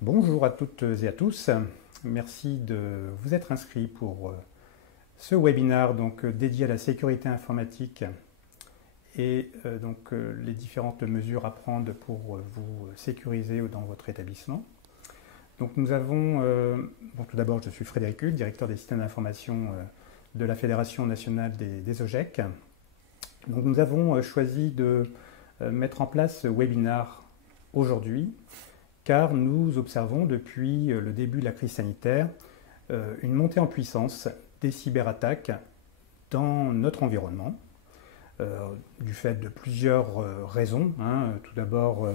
Bonjour à toutes et à tous. Merci de vous être inscrits pour ce webinaire dédié à la sécurité informatique et les différentes mesures à prendre pour vous sécuriser dans votre établissement. Donc nous avons, tout d'abord je suis Frédéric Hull, directeur des systèmes d'information de la Fédération nationale des OGEC. Donc nous avons choisi de mettre en place ce webinaire aujourd'hui car nous observons depuis le début de la crise sanitaire une montée en puissance des cyberattaques dans notre environnement, du fait de plusieurs raisons. Tout d'abord,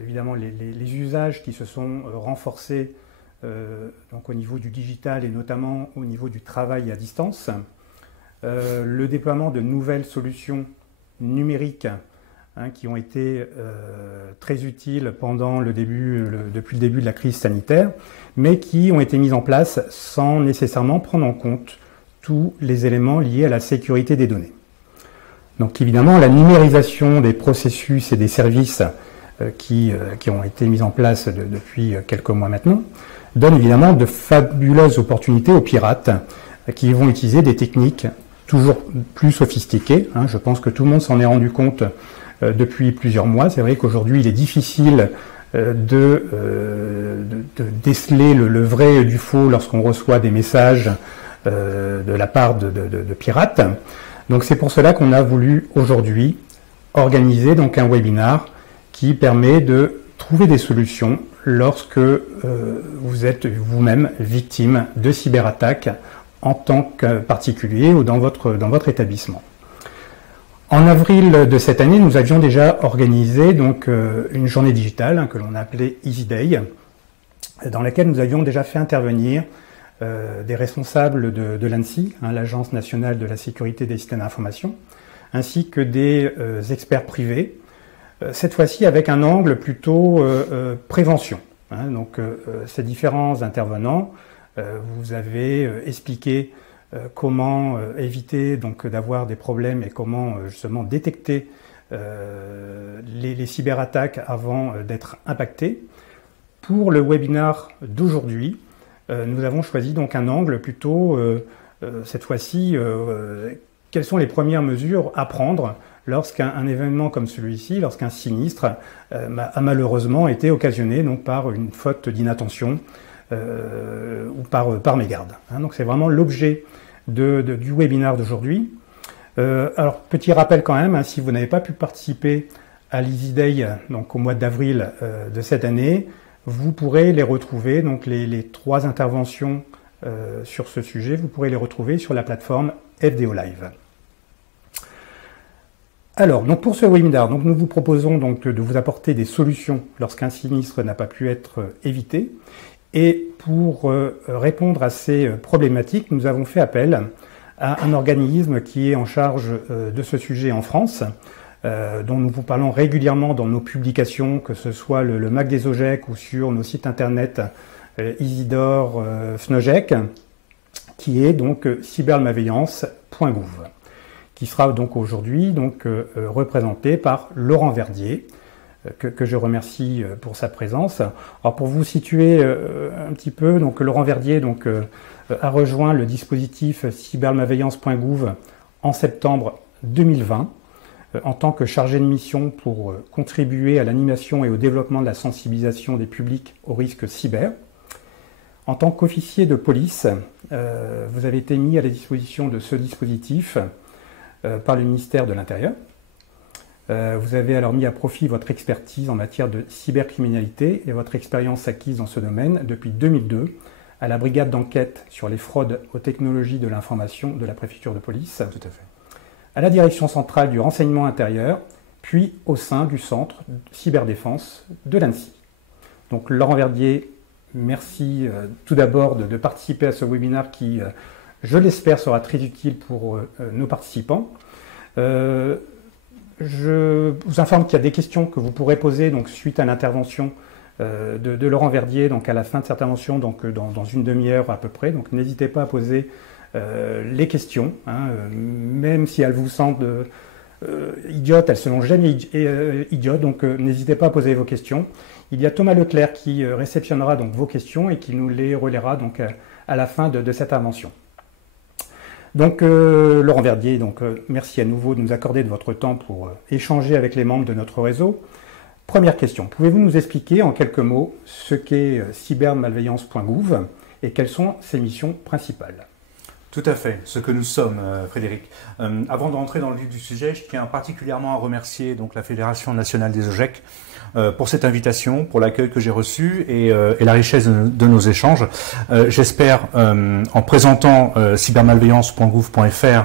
évidemment, les usages qui se sont renforcés au niveau du digital et notamment au niveau du travail à distance, le déploiement de nouvelles solutions numériques qui ont été très utiles depuis le début de la crise sanitaire, mais qui ont été mises en place sans nécessairement prendre en compte tous les éléments liés à la sécurité des données. Donc évidemment, la numérisation des processus et des services qui ont été mis en place depuis quelques mois maintenant donne évidemment de fabuleuses opportunités aux pirates qui vont utiliser des techniques toujours plus sophistiquées. Je pense que tout le monde s'en est rendu compte depuis plusieurs mois. C'est vrai qu'aujourd'hui, il est difficile de déceler le vrai du faux lorsqu'on reçoit des messages de la part de pirates. Donc c'est pour cela qu'on a voulu aujourd'hui organiser un webinaire qui permet de trouver des solutions lorsque vous êtes vous-même victime de cyberattaques en tant que particulier ou dans votre établissement. En avril de cette année, nous avions déjà organisé une journée digitale que l'on a appelée Easy Day, dans laquelle nous avions déjà fait intervenir des responsables de l'ANSSI, l'Agence nationale de la sécurité des systèmes d'information, ainsi que des experts privés, cette fois-ci avec un angle plutôt prévention. Ces différents intervenants vous avez expliqué comment éviter d'avoir des problèmes et comment justement détecter les cyberattaques avant d'être impactés. Pour le webinaire d'aujourd'hui, nous avons choisi un angle plutôt, cette fois-ci, quelles sont les premières mesures à prendre lorsqu'un événement comme celui-ci, lorsqu'un sinistre a malheureusement été occasionné par une faute d'inattention ou par mégarde. Donc c'est vraiment l'objet du webinaire d'aujourd'hui. Alors petit rappel quand même, si vous n'avez pas pu participer à l'Easy Day au mois d'avril de cette année, vous pourrez les retrouver, les trois interventions sur ce sujet, vous pourrez les retrouver sur la plateforme FDO Live. Alors, pour ce webinaire, nous vous proposons de vous apporter des solutions lorsqu'un sinistre n'a pas pu être évité. Et pour répondre à ces problématiques, nous avons fait appel à un organisme qui est en charge de ce sujet en France, dont nous vous parlons régulièrement dans nos publications, que ce soit le MAC des OGEC ou sur nos sites internet Isidore, FNOGEC, qui est cybermalveillance.gouv, qui sera aujourd'hui représenté par Laurent Verdier, que je remercie pour sa présence. Alors pour vous situer un petit peu, Laurent Verdier a rejoint le dispositif cybermalveillance.gouv en septembre 2020 en tant que chargé de mission pour contribuer à l'animation et au développement de la sensibilisation des publics aux risques cyber. En tant qu'officier de police, vous avez été mis à la disposition de ce dispositif par le ministère de l'Intérieur. Vous avez alors mis à profit votre expertise en matière de cybercriminalité et votre expérience acquise dans ce domaine depuis 2002 à la brigade d'enquête sur les fraudes aux technologies de l'information de la préfecture de police, Tout à fait. À la direction centrale du renseignement intérieur, puis au sein du centre cyberdéfense de l'ANSSI. Donc Laurent Verdier, merci tout d'abord de participer à ce webinaire qui, je l'espère, sera très utile pour nos participants. Je vous informe qu'il y a des questions que vous pourrez poser suite à l'intervention de Laurent Verdier à la fin de cette intervention, dans une demi-heure à peu près. Donc n'hésitez pas à poser les questions, même si elles vous semblent idiotes, elles ne seront jamais idiotes, donc n'hésitez pas à poser vos questions. Il y a Thomas Leclerc qui réceptionnera donc vos questions et qui nous les relaiera donc à la fin de cette intervention. Donc Laurent Verdier, donc merci à nouveau de nous accorder de votre temps pour échanger avec les membres de notre réseau. Première question, pouvez-vous nous expliquer en quelques mots ce qu'est cybermalveillance.gouv et quelles sont ses missions principales? Tout à fait, ce que nous sommes, Frédéric. Avant de rentrer dans le vif du sujet, je tiens particulièrement à remercier donc, la Fédération nationale des OGEC pour cette invitation, pour l'accueil que j'ai reçu et la richesse de nos échanges. J'espère, en présentant cybermalveillance.gouv.fr,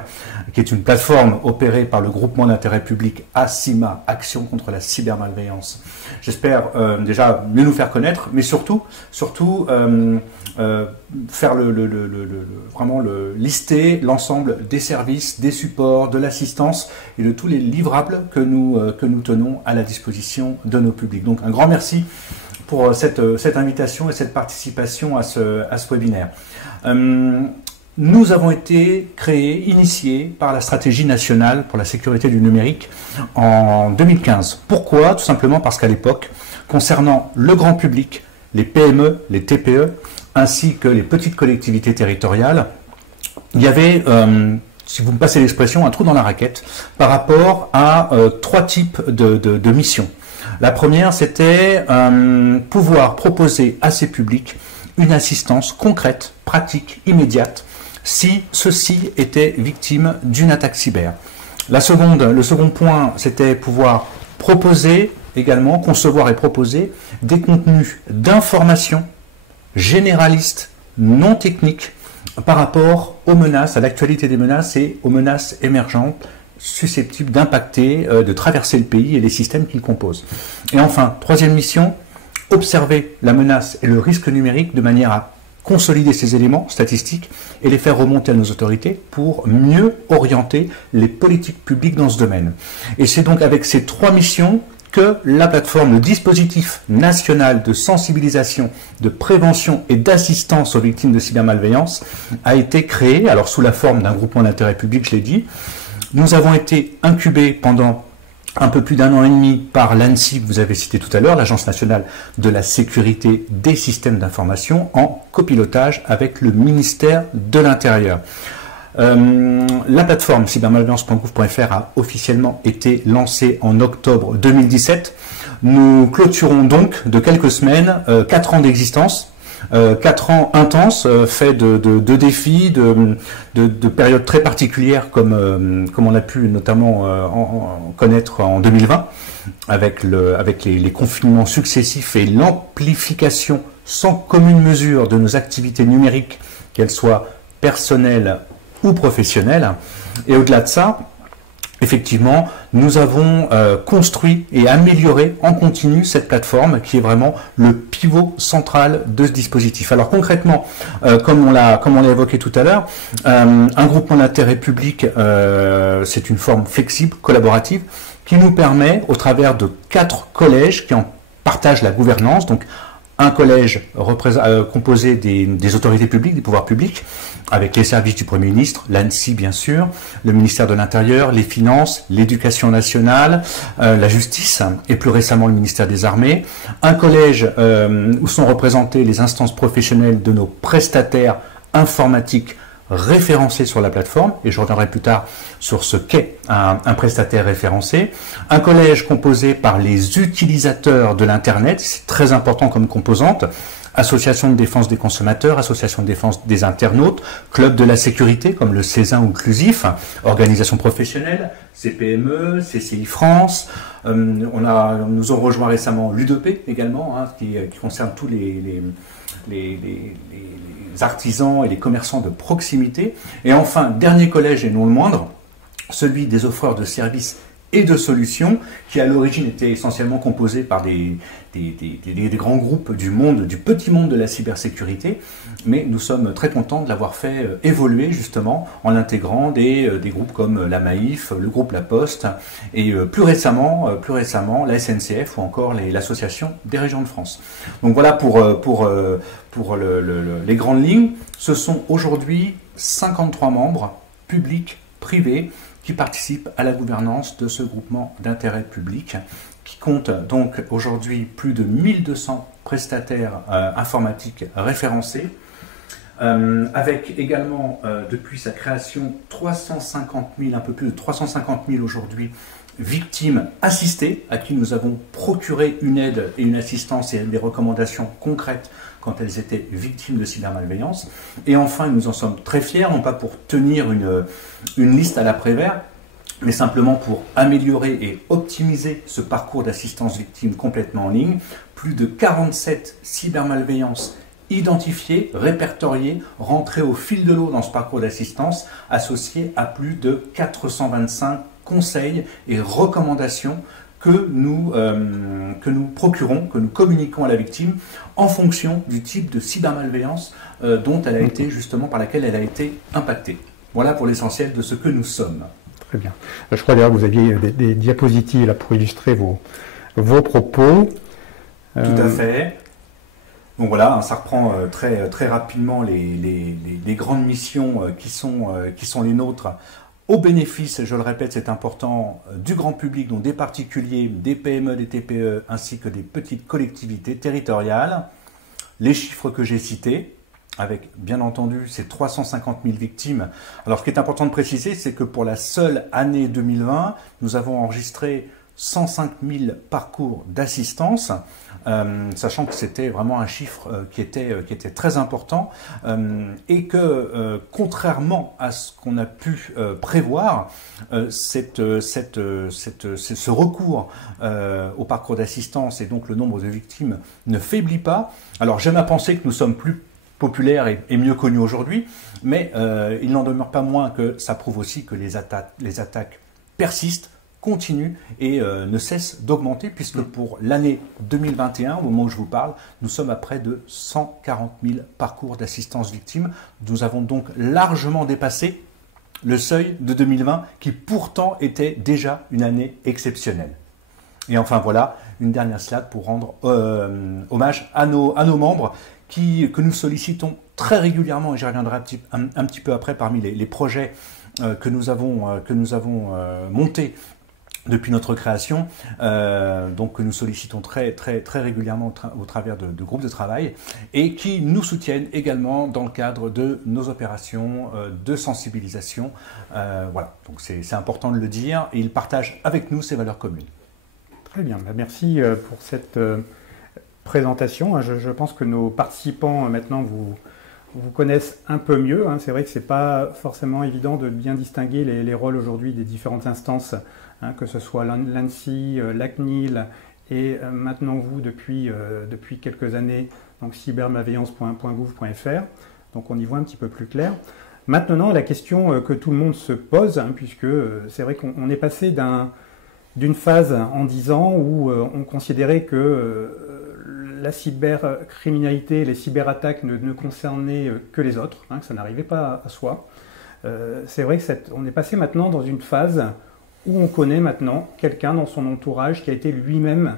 qui est une plateforme opérée par le groupement d'intérêt public ACIMA, Action contre la cybermalveillance. J'espère déjà mieux nous faire connaître, mais surtout faire vraiment lister l'ensemble des services, des supports, de l'assistance et de tous les livrables que nous tenons à la disposition de nos publics. Donc un grand merci pour cette invitation et cette participation à ce webinaire. Nous avons été initiés par la stratégie nationale pour la sécurité du numérique en 2015. Pourquoi? Tout simplement parce qu'à l'époque, concernant le grand public, les PME, les TPE, ainsi que les petites collectivités territoriales, il y avait, si vous me passez l'expression, un trou dans la raquette par rapport à trois types de missions. La première, c'était pouvoir proposer à ces publics une assistance concrète, pratique, immédiate, si ceux-ci étaient victimes d'une attaque cyber. Le second point, c'était pouvoir proposer également, concevoir et proposer des contenus d'information généralistes, non techniques, par rapport aux menaces, à l'actualité des menaces et aux menaces émergentes susceptibles d'impacter, de traverser le pays et les systèmes qu'il compose. Et enfin, troisième mission, observer la menace et le risque numérique de manière à consolider ces éléments statistiques et les faire remonter à nos autorités pour mieux orienter les politiques publiques dans ce domaine. Et c'est donc avec ces trois missions que la plateforme, le dispositif national de sensibilisation, de prévention et d'assistance aux victimes de cybermalveillance a été créé, alors sous la forme d'un groupement d'intérêt public, je l'ai dit. Nous avons été incubés pendant un peu plus d'un an et demi par l'ANSSI, que vous avez cité tout à l'heure, l'Agence nationale de la sécurité des systèmes d'information, en copilotage avec le ministère de l'Intérieur. La plateforme cybermalveillance.gouv.fr a officiellement été lancée en octobre 2017. Nous clôturons donc de quelques semaines 4 ans d'existence. 4 ans intenses, faits de défis, de périodes très particulières comme on a pu notamment connaître en 2020 avec les confinements successifs et l'amplification sans commune mesure de nos activités numériques, qu'elles soient personnelles ou professionnelles. Et au-delà de ça, effectivement, nous avons construit et amélioré en continu cette plateforme qui est vraiment le pivot central de ce dispositif. Alors concrètement, comme on l'a évoqué tout à l'heure, un groupement d'intérêt public, c'est une forme flexible, collaborative, qui nous permet, au travers de 4 collèges qui en partagent la gouvernance, donc un collège composé des autorités publiques, des pouvoirs publics, avec les services du Premier ministre, l'ANSSI bien sûr, le ministère de l'Intérieur, les Finances, l'Éducation nationale, la Justice et plus récemment le ministère des Armées. Un collège où sont représentées les instances professionnelles de nos prestataires informatiques référencé sur la plateforme, et je reviendrai plus tard sur ce qu'est un prestataire référencé. Un collège composé par les utilisateurs de l'Internet, c'est très important comme composante, association de défense des consommateurs, association de défense des internautes, club de la sécurité comme le CESIN ou le CLUSIF, organisations professionnelles, CPME, CCI France, nous avons rejoint récemment l'UDP également, qui concerne tous les artisans et les commerçants de proximité. Et enfin, dernier collège et non le moindre, celui des offreurs de services et de solutions, qui à l'origine était essentiellement composé par des grands groupes du petit monde de la cybersécurité, mais nous sommes très contents de l'avoir fait évoluer justement en intégrant des groupes comme la Maïf, le groupe La Poste et plus récemment la SNCF ou encore l'association des régions de France. Donc voilà pour les grandes lignes. Ce sont aujourd'hui 53 membres publics, privés, qui participent à la gouvernance de ce groupement d'intérêt public, qui compte donc aujourd'hui plus de 1200 prestataires informatiques référencés, avec également, depuis sa création, 350 000, un peu plus de 350 000 aujourd'hui, victimes assistées, à qui nous avons procuré une aide et une assistance et des recommandations concrètes quand elles étaient victimes de cybermalveillance. Et enfin, nous en sommes très fiers, non pas pour tenir une liste à l'après-vert, mais simplement pour améliorer et optimiser ce parcours d'assistance victime complètement en ligne. Plus de 47 cybermalveillances identifiées, répertoriées, rentrées au fil de l'eau dans ce parcours d'assistance, associées à plus de 425 conseils et recommandations que nous procurons, que nous communiquons à la victime en fonction du type de cybermalveillance dont elle a été, justement, par laquelle elle a été impactée. Voilà pour l'essentiel de ce que nous sommes. Très bien. Je crois d'ailleurs que vous aviez des diapositives là, pour illustrer vos propos. Tout à fait. Donc voilà, ça reprend très rapidement les grandes missions qui sont les nôtres, au bénéfice, je le répète, c'est important, du grand public, donc des particuliers, des PME, des TPE, ainsi que des petites collectivités territoriales. Les chiffres que j'ai cités, avec bien entendu ces 350 000 victimes. Alors ce qui est important de préciser, c'est que pour la seule année 2020, nous avons enregistré 105 000 parcours d'assistance, sachant que c'était vraiment un chiffre qui était très important et que contrairement à ce qu'on a pu prévoir, ce recours au parcours d'assistance et donc le nombre de victimes ne faiblit pas. Alors j'aime à penser que nous sommes plus populaires et mieux connus aujourd'hui, mais il n'en demeure pas moins que ça prouve aussi que les attaques persistent, continue et ne cesse d'augmenter, puisque pour l'année 2021, au moment où je vous parle, nous sommes à près de 140 000 parcours d'assistance victime. Nous avons donc largement dépassé le seuil de 2020, qui pourtant était déjà une année exceptionnelle. Et enfin voilà, une dernière slide pour rendre hommage à nos membres que nous sollicitons très régulièrement, et j'y reviendrai un petit peu après, parmi les projets que nous avons montés depuis notre création, donc que nous sollicitons très régulièrement au travers de groupes de travail, et qui nous soutiennent également dans le cadre de nos opérations de sensibilisation. Voilà, donc c'est important de le dire, et ils partagent avec nous ces valeurs communes. Très bien, merci pour cette présentation. Je pense que nos participants maintenant vous connaissent un peu mieux. C'est vrai que ce n'est pas forcément évident de bien distinguer les rôles aujourd'hui des différentes instances, que ce soit l'ANSSI, l'ACNIL et maintenant vous depuis quelques années, donc cybermalveillance.gouv.fr. Donc on y voit un petit peu plus clair. Maintenant, la question que tout le monde se pose, puisque c'est vrai qu'on est passé d'une phase en 10 ans où on considérait que la cybercriminalité, les cyberattaques ne concernaient que les autres, que ça n'arrivait pas à soi. C'est vrai qu'on est passé maintenant dans une phase où on connaît maintenant quelqu'un dans son entourage qui a été lui-même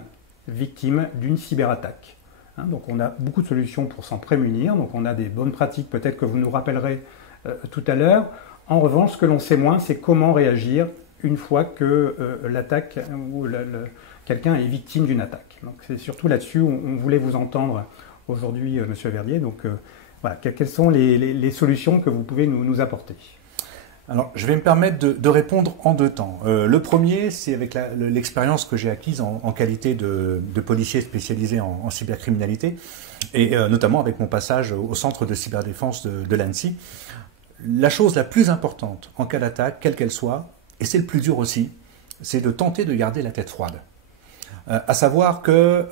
victime d'une cyberattaque. Donc on a beaucoup de solutions pour s'en prémunir, donc on a des bonnes pratiques peut-être que vous nous rappellerez tout à l'heure. En revanche, ce que l'on sait moins, c'est comment réagir une fois que l'attaque ou quelqu'un est victime d'une attaque. Donc c'est surtout là-dessus où on voulait vous entendre aujourd'hui, Monsieur Verdier. Donc voilà, quelles sont les solutions que vous pouvez nous apporter ? Alors, je vais me permettre de répondre en deux temps. Le premier, c'est avec l'expérience que j'ai acquise en qualité de policier spécialisé en cybercriminalité, et notamment avec mon passage au centre de cyberdéfense de l'ANSSI. La chose la plus importante en cas d'attaque, quelle qu'elle soit, et c'est le plus dur aussi, c'est de tenter de garder la tête froide. À savoir que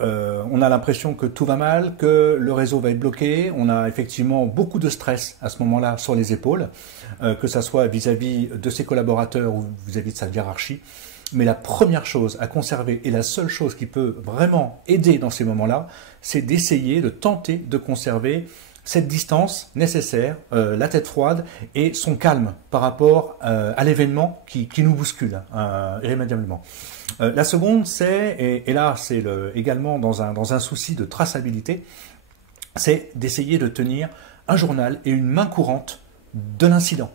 on a l'impression que tout va mal, que le réseau va être bloqué, on a effectivement beaucoup de stress à ce moment-là sur les épaules, que ça soit vis-à-vis de ses collaborateurs ou vis-à-vis de sa hiérarchie. Mais la première chose à conserver et la seule chose qui peut vraiment aider dans ces moments-là, c'est d'essayer, de tenter de conserver cette distance nécessaire, la tête froide et son calme par rapport à l'événement qui nous bouscule irrémédiablement. La seconde, c'est, et là c'est également dans un souci de traçabilité, c'est d'essayer de tenir un journal et une main courante de l'incident.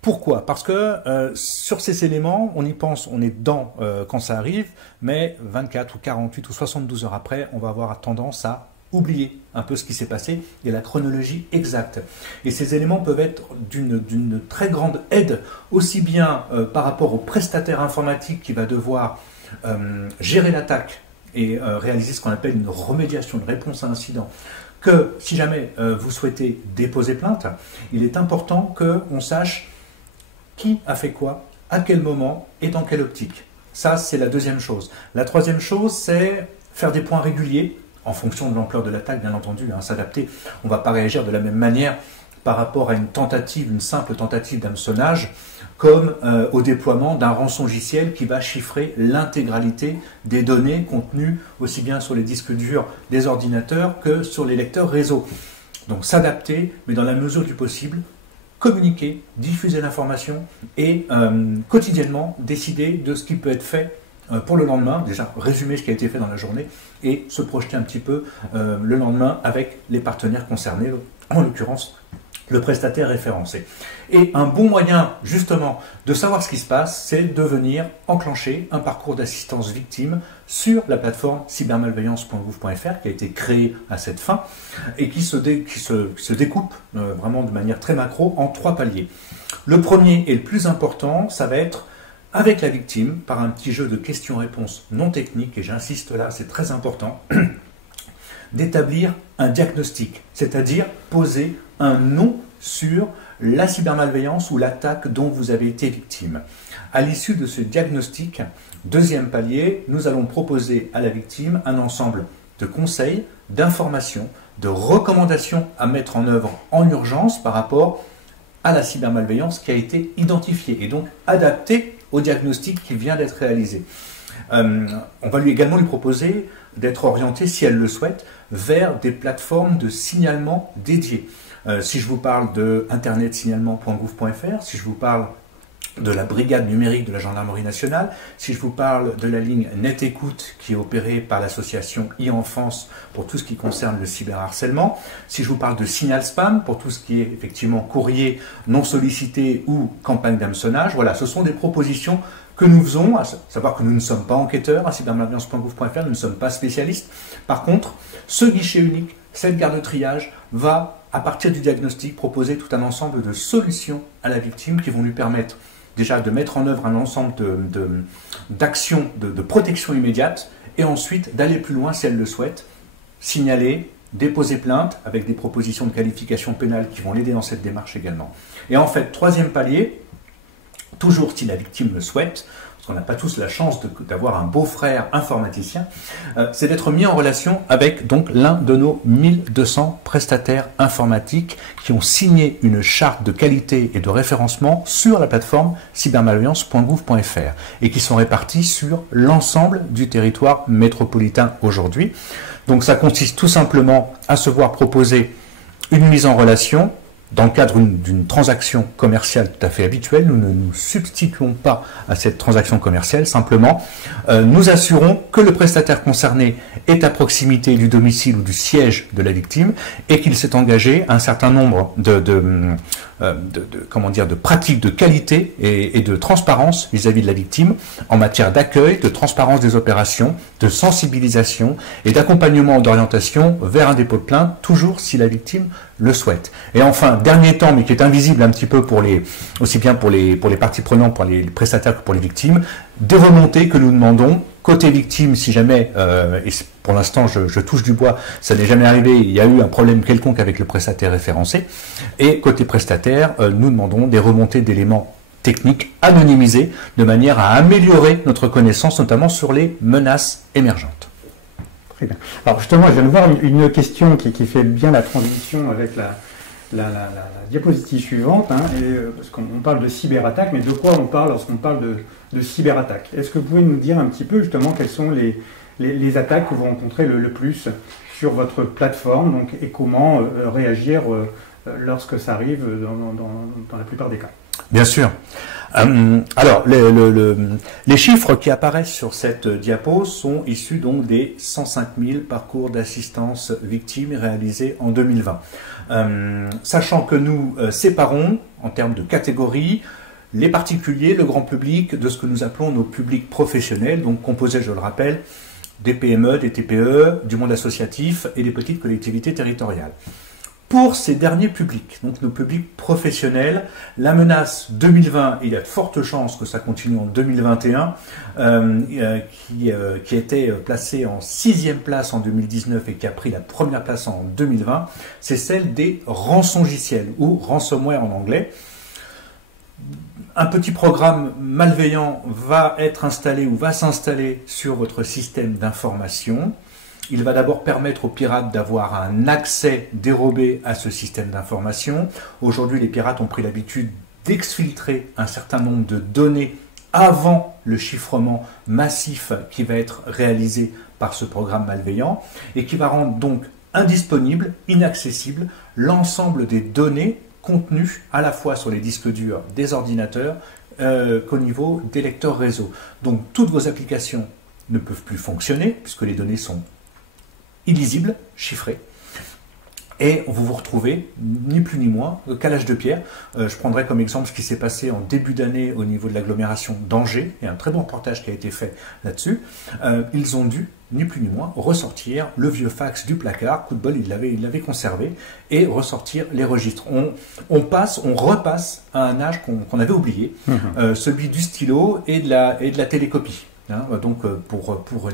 Pourquoi? Parce que sur ces éléments, on y pense, on est dedans quand ça arrive, mais 24 ou 48 ou 72 heures après, on va avoir tendance à oublier un peu ce qui s'est passé et la chronologie exacte. Et ces éléments peuvent être d'une très grande aide, aussi bien par rapport au prestataire informatique qui va devoir gérer l'attaque et réaliser ce qu'on appelle une remédiation, une réponse à incident, que si jamais vous souhaitez déposer plainte, il est important qu'on sache qui a fait quoi, à quel moment et dans quelle optique. Ça, c'est la deuxième chose. La troisième chose, c'est faire des points réguliers, en fonction de l'ampleur de l'attaque, bien entendu, s'adapter. On ne va pas réagir de la même manière par rapport à une simple tentative d'hameçonnage, comme au déploiement d'un rançongiciel qui va chiffrer l'intégralité des données contenues aussi bien sur les disques durs des ordinateurs que sur les lecteurs réseau. Donc s'adapter, mais dans la mesure du possible, communiquer, diffuser l'information et quotidiennement décider de ce qui peut être fait pour le lendemain, déjà résumer ce qui a été fait dans la journée et se projeter un petit peu le lendemain avec les partenaires concernés, en l'occurrence le prestataire référencé. Et un bon moyen justement de savoir ce qui se passe, c'est de venir enclencher un parcours d'assistance victime sur la plateforme cybermalveillance.gouv.fr qui a été créée à cette fin et qui se découpe vraiment de manière très macro en 3 paliers. Le premier et le plus important, ça va être avec la victime, par un petit jeu de questions-réponses non techniques, et j'insiste là, c'est très important, d'établir un diagnostic, c'est-à-dire poser un nom sur la cybermalveillance ou l'attaque dont vous avez été victime. À l'issue de ce diagnostic, deuxième palier, nous allons proposer à la victime un ensemble de conseils, d'informations, de recommandations à mettre en œuvre en urgence par rapport à la cybermalveillance qui a été identifiée et donc adaptée au diagnostic qui vient d'être réalisé. On va également lui proposer d'être orientée, si elle le souhaite, vers des plateformes de signalement dédiées. Si je vous parle de internetsignalement.gouv.fr, si je vous parle de la brigade numérique de la gendarmerie nationale, si je vous parle de la ligne Net Écoute qui est opérée par l'association e-Enfance pour tout ce qui concerne le cyberharcèlement, si je vous parle de Signal Spam pour tout ce qui est effectivement courrier non sollicité ou campagne d'hameçonnage, voilà, ce sont des propositions que nous faisons, à savoir que nous ne sommes pas enquêteurs à cybermalveillance.gouv.fr, nous ne sommes pas spécialistes. Par contre, ce guichet unique, cette gare de triage va, à partir du diagnostic, proposer tout un ensemble de solutions à la victime qui vont lui permettre déjà de mettre en œuvre un ensemble d'actions de protection immédiate et ensuite d'aller plus loin si elle le souhaite, signaler, déposer plainte avec des propositions de qualification pénale qui vont l'aider dans cette démarche également. Et en fait, troisième palier, toujours si la victime le souhaite, parce qu'on n'a pas tous la chance d'avoir un beau-frère informaticien, c'est d'être mis en relation avec donc l'un de nos 1200 prestataires informatiques qui ont signé une charte de qualité et de référencement sur la plateforme cybermalveillance.gouv.fr et qui sont répartis sur l'ensemble du territoire métropolitain aujourd'hui. Donc ça consiste tout simplement à se voir proposer une mise en relation dans le cadre d'une transaction commerciale tout à fait habituelle. Nous ne nous substituons pas à cette transaction commerciale, simplement nous assurons que le prestataire concerné est à proximité du domicile ou du siège de la victime et qu'il s'est engagé à un certain nombre de pratiques de qualité et de transparence vis-à-vis de la victime en matière d'accueil, de transparence des opérations, de sensibilisation et d'accompagnement d'orientation vers un dépôt de plainte, toujours si la victime le souhaite. Et enfin, dernier temps, mais qui est invisible un petit peu aussi bien pour les parties prenantes, pour les prestataires que pour les victimes, des remontées que nous demandons côté victime, si jamais, et pour l'instant je touche du bois, ça n'est jamais arrivé, il y a eu un problème quelconque avec le prestataire référencé, et côté prestataire, nous demandons des remontées d'éléments techniques anonymisés de manière à améliorer notre connaissance, notamment sur les menaces émergentes. Très bien. Alors justement, je viens de voir une question qui fait bien la transition avec la diapositive suivante, parce qu'on parle de cyberattaque, mais de quoi on parle lorsqu'on parle de cyberattaque? Est-ce que vous pouvez nous dire un petit peu justement quelles sont les attaques que vous rencontrez le plus sur votre plateforme, et comment réagir lorsque ça arrive dans la plupart des cas? Bien sûr. Alors, les chiffres qui apparaissent sur cette diapo sont issus donc des 105 000 parcours d'assistance victime réalisés en 2020. Sachant que nous séparons, en termes de catégories, les particuliers, le grand public, de ce que nous appelons nos publics professionnels, donc composés, je le rappelle, des PME, des TPE, du monde associatif et des petites collectivités territoriales. Pour ces derniers publics, donc nos publics professionnels, la menace 2020, et il y a de fortes chances que ça continue en 2021, qui était placée en 6e place en 2019 et qui a pris la première place en 2020, c'est celle des rançongiciels, ou ransomware en anglais. Un petit programme malveillant va être installé ou va s'installer sur votre système d'information. Il va d'abord permettre aux pirates d'avoir un accès dérobé à ce système d'information. Aujourd'hui, les pirates ont pris l'habitude d'exfiltrer un certain nombre de données avant le chiffrement massif qui va être réalisé par ce programme malveillant et qui va rendre donc indisponible, inaccessible, l'ensemble des données contenues à la fois sur les disques durs des ordinateurs qu'au niveau des lecteurs réseau. Donc toutes vos applications ne peuvent plus fonctionner puisque les données sont illisible, chiffré, et vous vous retrouvez ni plus ni moins qu'à l'âge de pierre. Je prendrai comme exemple ce qui s'est passé en début d'année au niveau de l'agglomération d'Angers. Il y a un très bon reportage qui a été fait là-dessus. Ils ont dû, ni plus ni moins, ressortir le vieux fax du placard, coup de bol, il l'avait conservé, et ressortir les registres. On repasse à un âge qu'on avait oublié, celui du stylo et de la télécopie. Donc pour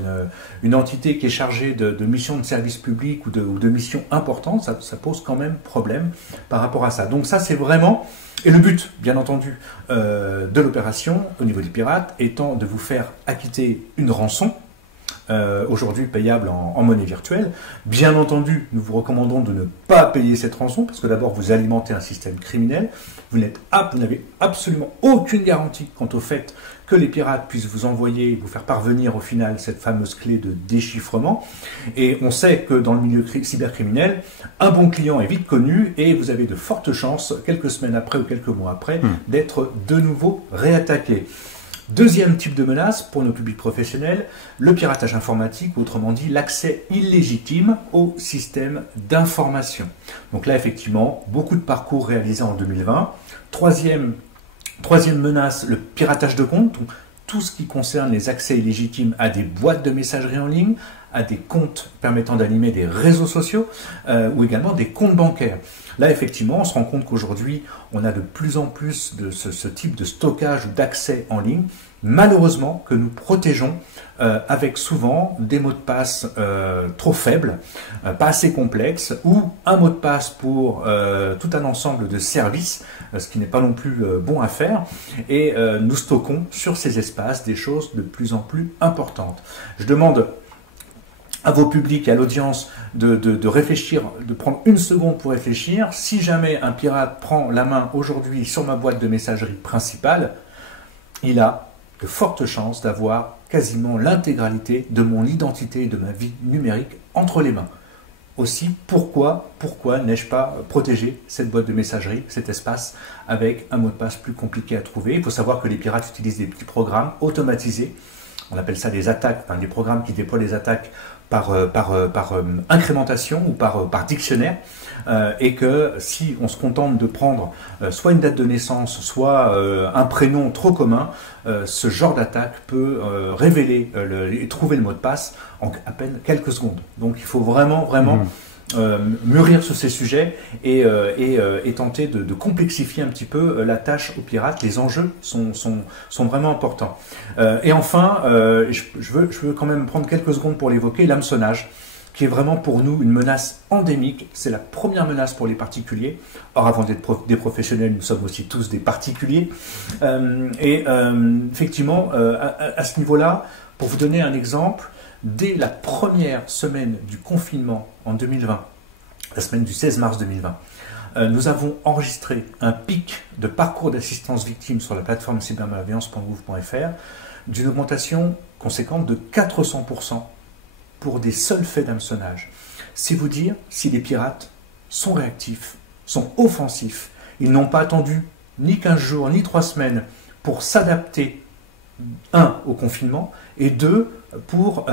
une entité qui est chargée de missions de service public ou de missions importantes, ça pose quand même problème par rapport à ça. Donc ça c'est vraiment, et le but bien entendu de l'opération au niveau des pirates étant de vous faire acquitter une rançon, aujourd'hui payable en monnaie virtuelle. Bien entendu, nous vous recommandons de ne pas payer cette rançon parce que d'abord vous alimentez un système criminel, vous n'avez absolument aucune garantie quant au fait que les pirates puissent vous envoyer et vous faire parvenir au final cette fameuse clé de déchiffrement. Et on sait que dans le milieu cybercriminel, un bon client est vite connu et vous avez de fortes chances, quelques semaines après ou quelques mois après, d'être de nouveau réattaqué. Deuxième type de menace pour nos publics professionnels, le piratage informatique, autrement dit l'accès illégitime au système d'information. Donc là, effectivement, beaucoup de parcours réalisés en 2020. Troisième menace, le piratage de comptes, donc tout ce qui concerne les accès illégitimes à des boîtes de messagerie en ligne, à des comptes permettant d'animer des réseaux sociaux ou également des comptes bancaires. Là, effectivement, on se rend compte qu'aujourd'hui, on a de plus en plus de ce type de stockage ou d'accès en ligne, malheureusement, que nous protégeons avec souvent des mots de passe trop faibles, pas assez complexes, ou un mot de passe pour tout un ensemble de services, ce qui n'est pas non plus bon à faire, et nous stockons sur ces espaces des choses de plus en plus importantes. Je demande à vos publics et à l'audience de réfléchir, de prendre une seconde pour réfléchir. Si jamais un pirate prend la main aujourd'hui sur ma boîte de messagerie principale, il a de fortes chances d'avoir quasiment l'intégralité de mon identité et de ma vie numérique entre les mains. Aussi, pourquoi n'ai-je pas protégé cette boîte de messagerie, cet espace, avec un mot de passe plus compliqué à trouver? Il faut savoir que les pirates utilisent des petits programmes automatisés. On appelle ça des attaques, des programmes qui déploient les attaques par incrémentation ou par dictionnaire, et que si on se contente de prendre soit une date de naissance, soit un prénom trop commun, ce genre d'attaque peut révéler et trouver le mot de passe en à peine quelques secondes. Donc il faut vraiment mûrir sur ces sujets et tenter de complexifier un petit peu la tâche aux pirates. Les enjeux sont vraiment importants. Et enfin, je veux quand même prendre quelques secondes pour l'évoquer, l'hameçonnage, qui est vraiment pour nous une menace endémique. C'est la première menace pour les particuliers. Or, avant d'être des professionnels, nous sommes aussi tous des particuliers. Effectivement, à ce niveau-là, pour vous donner un exemple, dès la première semaine du confinement en 2020, la semaine du 16 mars 2020, nous avons enregistré un pic de parcours d'assistance victime sur la plateforme cybermalveillance.gouv.fr d'une augmentation conséquente de 400% pour des seuls faits d'hameçonnage. C'est vous dire si les pirates sont réactifs, sont offensifs. Ils n'ont pas attendu ni 15 jours, ni 3 semaines pour s'adapter, un, au confinement, et deux, pour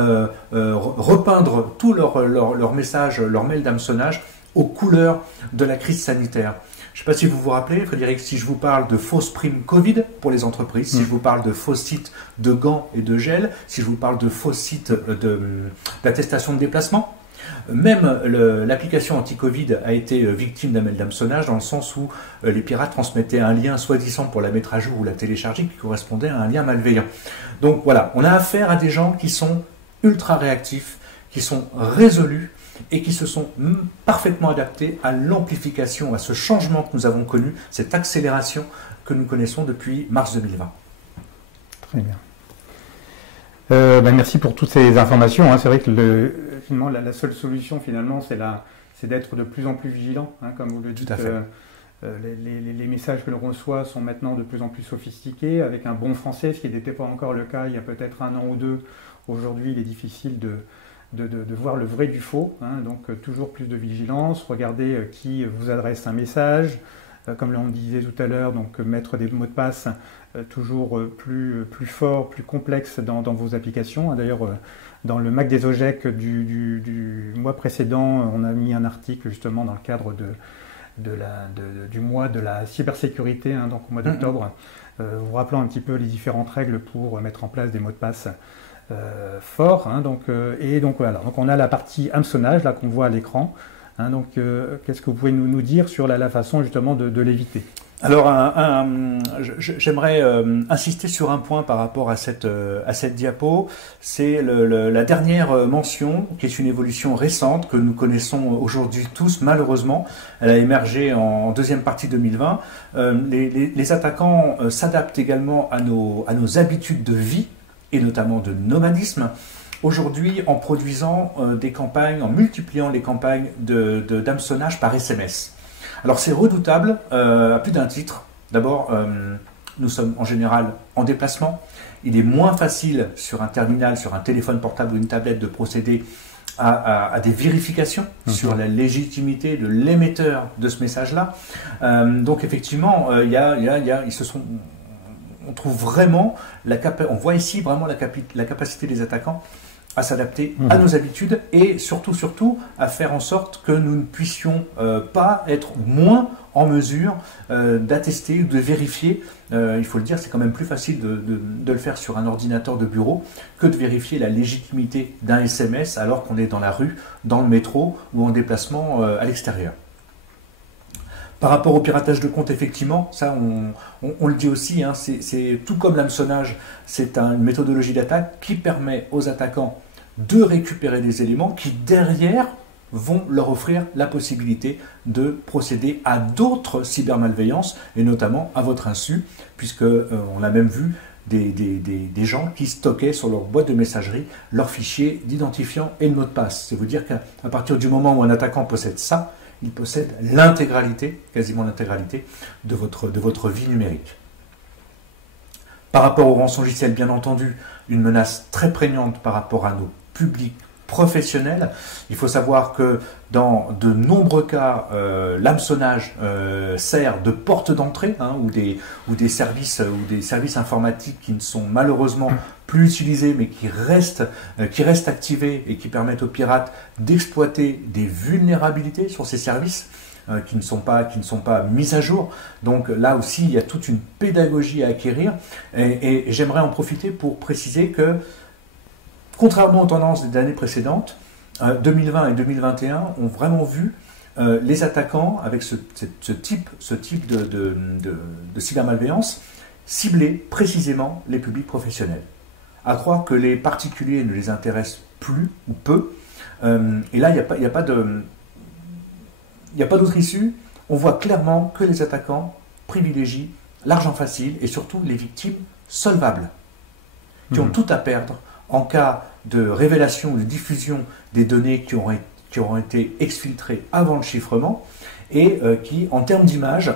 repeindre tout leur message, leur mail d'hameçonnage aux couleurs de la crise sanitaire. Je ne sais pas si vous vous rappelez, Frédéric, si je vous parle de fausses primes Covid pour les entreprises, si je vous parle de faux sites de gants et de gel, si je vous parle de faux sites d'attestation de déplacement, même l'application anti-Covid a été victime d'un mail d'hameçonnage dans le sens où les pirates transmettaient un lien soi-disant pour la mettre à jour ou la télécharger qui correspondait à un lien malveillant. Donc voilà, on a affaire à des gens qui sont ultra réactifs, qui sont résolus et qui se sont parfaitement adaptés à l'amplification, à ce changement que nous avons connu, cette accélération que nous connaissons depuis mars 2020. Très bien. Merci pour toutes ces informations. Hein. C'est vrai que finalement, la seule solution, finalement, c'est d'être de plus en plus vigilant. Hein, comme vous le dites, les messages que l'on reçoit sont maintenant de plus en plus sophistiqués, avec un bon français, ce qui n'était pas encore le cas il y a peut-être 1 an ou 2. Aujourd'hui, il est difficile de voir le vrai du faux. Hein, donc, toujours plus de vigilance. Regardez qui vous adresse un message. Comme l'on disait tout à l'heure, donc mettre des mots de passe toujours plus forts, plus complexes dans vos applications. D'ailleurs, dans le Mac des OGEC du mois précédent, on a mis un article justement dans le cadre du mois de la cybersécurité, hein, donc au mois d'octobre, vous rappelant un petit peu les différentes règles pour mettre en place des mots de passe forts. Hein, donc voilà. Donc on a la partie hameçonnage là qu'on voit à l'écran. Hein, donc, qu'est-ce que vous pouvez nous dire sur la façon justement de l'éviter? Alors, j'aimerais insister sur un point par rapport à cette diapo. C'est la dernière mention, qui est une évolution récente que nous connaissons aujourd'hui tous, malheureusement. Elle a émergé en deuxième partie 2020. Les attaquants s'adaptent également à nos habitudes de vie, et notamment de nomadisme. Aujourd'hui, en produisant des campagnes, en multipliant les campagnes d'hameçonnage par SMS. Alors c'est redoutable à plus d'un titre. D'abord, nous sommes en général en déplacement. Il est moins facile sur un terminal, sur un téléphone portable ou une tablette de procéder à des vérifications sur la légitimité de l'émetteur de ce message-là. Donc effectivement, on trouve vraiment on voit ici vraiment la capacité des attaquants à s'adapter à nos habitudes et surtout à faire en sorte que nous ne puissions pas être moins en mesure d'attester ou de vérifier. Il faut le dire, c'est quand même plus facile de le faire sur un ordinateur de bureau que de vérifier la légitimité d'un SMS alors qu'on est dans la rue, dans le métro ou en déplacement à l'extérieur. Par rapport au piratage de compte, effectivement, ça on le dit aussi, hein, c'est tout comme l'hameçonnage, c'est une méthodologie d'attaque qui permet aux attaquants de récupérer des éléments qui derrière vont leur offrir la possibilité de procéder à d'autres cybermalveillances et notamment à votre insu, puisque on a même vu des gens qui stockaient sur leur boîte de messagerie leurs fichiers d'identifiant et de mot de passe. C'est vous dire qu'à partir du moment où un attaquant possède ça, il possède l'intégralité, quasiment l'intégralité, de votre vie numérique. Par rapport au rançongiciel, bien entendu, une menace très prégnante par rapport à nos publics professionnels. Il faut savoir que dans de nombreux cas, l'hameçonnage sert de porte d'entrée, hein, ou des services informatiques qui ne sont malheureusement plus utilisés, mais qui restent activés et qui permettent aux pirates d'exploiter des vulnérabilités sur ces services qui ne sont pas mises à jour. Donc là aussi, il y a toute une pédagogie à acquérir et j'aimerais en profiter pour préciser que contrairement aux tendances des années précédentes, 2020 et 2021 ont vraiment vu les attaquants avec ce type de cybermalveillance cibler précisément les publics professionnels. À croire que les particuliers ne les intéressent plus ou peu. Et là, il n'y a pas d'autre issue. On voit clairement que les attaquants privilégient l'argent facile et surtout les victimes solvables, qui ont tout à perdre en cas de révélation ou de diffusion des données qui auront été exfiltrées avant le chiffrement et qui, en termes d'image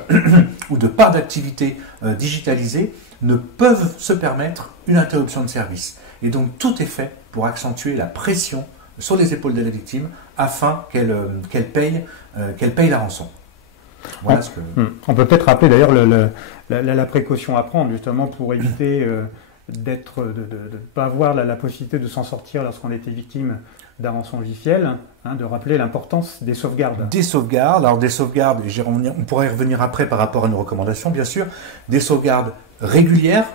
ou de part d'activité digitalisée, ne peuvent se permettre une interruption de service. Et donc tout est fait pour accentuer la pression sur les épaules de la victime afin qu'elle paye la rançon. Voilà On peut peut-être rappeler d'ailleurs la précaution à prendre justement pour éviter de ne pas avoir la possibilité de s'en sortir lorsqu'on était victime d'un rançon logiciel, de rappeler l'importance des sauvegardes. Des sauvegardes, alors des sauvegardes, on pourrait y revenir après par rapport à nos recommandations bien sûr, des sauvegardes régulières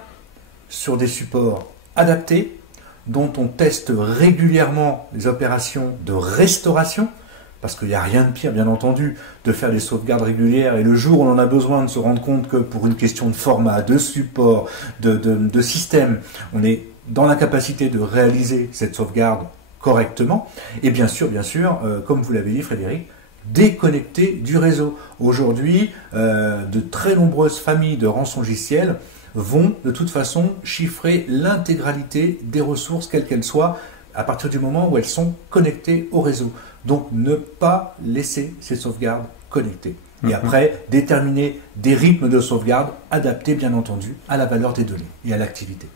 sur des supports adaptés, dont on teste régulièrement les opérations de restauration, parce qu'il n'y a rien de pire, bien entendu, de faire des sauvegardes régulières et le jour où on en a besoin de se rendre compte que pour une question de format, de support, de système, on est dans l'incapacité de réaliser cette sauvegarde correctement. Et bien sûr, comme vous l'avez dit Frédéric, déconnecter du réseau. Aujourd'hui, de très nombreuses familles de rançongiciels vont de toute façon chiffrer l'intégralité des ressources, quelles qu'elles soient, à partir du moment où elles sont connectées au réseau. Donc ne pas laisser ces sauvegardes connectées. Et après, déterminer des rythmes de sauvegarde adaptés bien entendu à la valeur des données et à l'activité.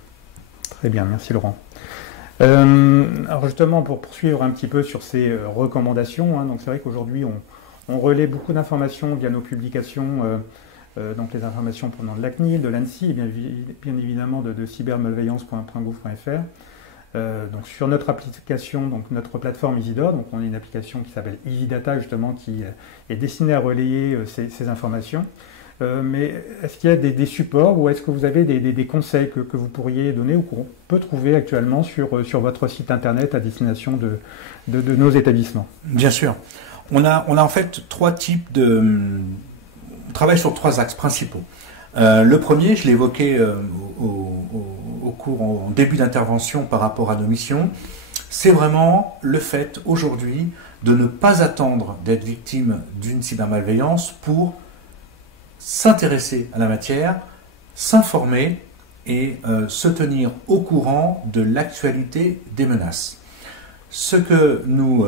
Très bien, merci Laurent. Alors justement, pour poursuivre un petit peu sur ces recommandations, donc c'est vrai qu'aujourd'hui on relaie beaucoup d'informations via nos publications, donc les informations provenant de la CNIL, de l'ANSSI et bien évidemment de cybermalveillance.gouv.fr. Donc sur notre application, donc notre plateforme Isidore, donc on a une application qui s'appelle Easydata justement qui est destinée à relayer ces informations. Mais est-ce qu'il y a des supports ou est-ce que vous avez des conseils que vous pourriez donner ou qu'on peut trouver actuellement sur votre site internet à destination de nos établissements? Bien sûr. On a en fait trois types on travaille sur trois axes principaux. Le premier, je l'évoquais en début d'intervention par rapport à nos missions, c'est vraiment le fait aujourd'hui de ne pas attendre d'être victime d'une cybermalveillance pour s'intéresser à la matière, s'informer et se tenir au courant de l'actualité des menaces. Ce que nous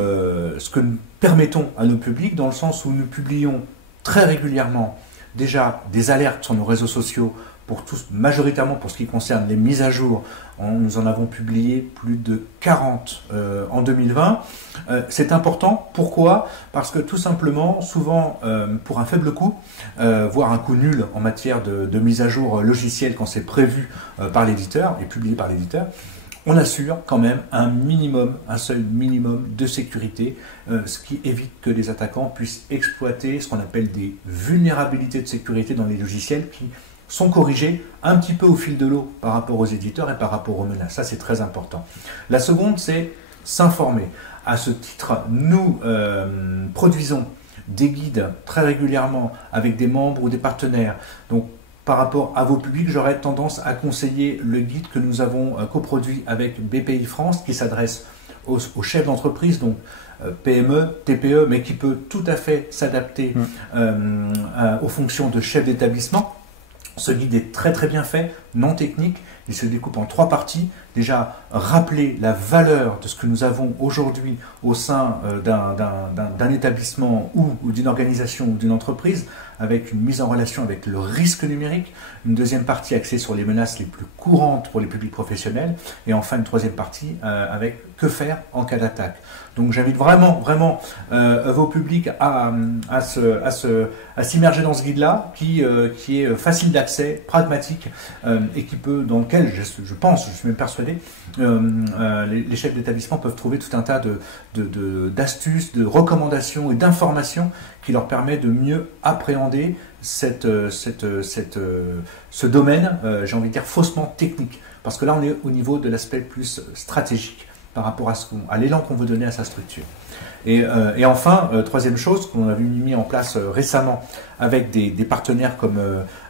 permettons à nos publics, dans le sens où nous publions très régulièrement déjà des alertes sur nos réseaux sociaux, majoritairement pour ce qui concerne les mises à jour. Nous en avons publié plus de 40 en 2020. C'est important. Pourquoi? Parce que tout simplement, souvent, pour un faible coût, voire un coût nul en matière de mise à jour logicielle quand c'est prévu par l'éditeur et publié par l'éditeur, on assure quand même un seuil minimum de sécurité, ce qui évite que les attaquants puissent exploiter ce qu'on appelle des vulnérabilités de sécurité dans les logiciels qui sont corrigés un petit peu au fil de l'eau par rapport aux éditeurs et par rapport aux menaces. Ça, c'est très important. La seconde, c'est s'informer. À ce titre, nous produisons des guides très régulièrement avec des membres ou des partenaires. Donc, par rapport à vos publics, j'aurais tendance à conseiller le guide que nous avons coproduit avec BPI France, qui s'adresse aux chefs d'entreprise, donc PME, TPE, mais qui peut tout à fait s'adapter aux fonctions de chef d'établissement. Ce guide est très très bien fait, non technique. Il se découpe en trois parties. Déjà, rappeler la valeur de ce que nous avons aujourd'hui au sein d'un établissement ou d'une organisation ou d'une entreprise, avec une mise en relation avec le risque numérique. Une deuxième partie axée sur les menaces les plus courantes pour les publics professionnels. Et enfin, une troisième partie avec que faire en cas d'attaque. Donc j'invite vraiment vos publics à s'immerger dans ce guide-là, qui est facile d'accès, pragmatique, et dans lequel je pense, je suis même persuadé, les chefs d'établissement peuvent trouver tout un tas d'astuces, de recommandations et d'informations qui leur permettent de mieux appréhender ce domaine, j'ai envie de dire faussement technique. Parce que là, on est au niveau de l'aspect plus stratégique par rapport à l'élan qu'on veut donner à sa structure. Et enfin, troisième chose qu'on a mis en place récemment avec des partenaires comme